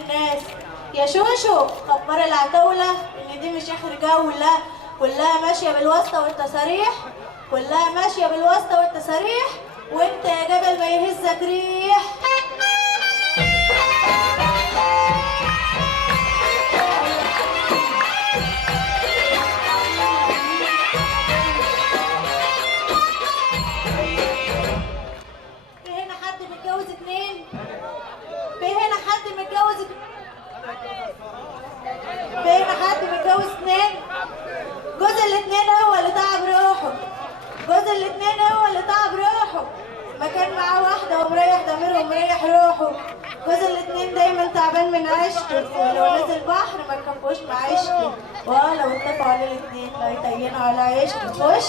الناس. يا شوشو خبر العتاولة ان دي مش اخر جولة، كلها ماشية بالواسطة والتصاريح، كلها ماشية بالواسطة والتصاريح، وانت يا جبل ما يهزك ريح. في هنا حد متجوز اتنين؟ في هنا حد متجوز في هنا حد متجوز اتنين؟ جوز الاتنين هو اللي تعب روحه، جوز الاتنين هو اللي تعب روحه، ما كان معاه واحدة ومريح ضميره ومريح روحه. جوز الاتنين دايما تعبان من عيشته، ولو نزل بحر ما يكفوش معيشته، ولو اتفقوا عليه الاتنين لا يطينوا على عيشته. خش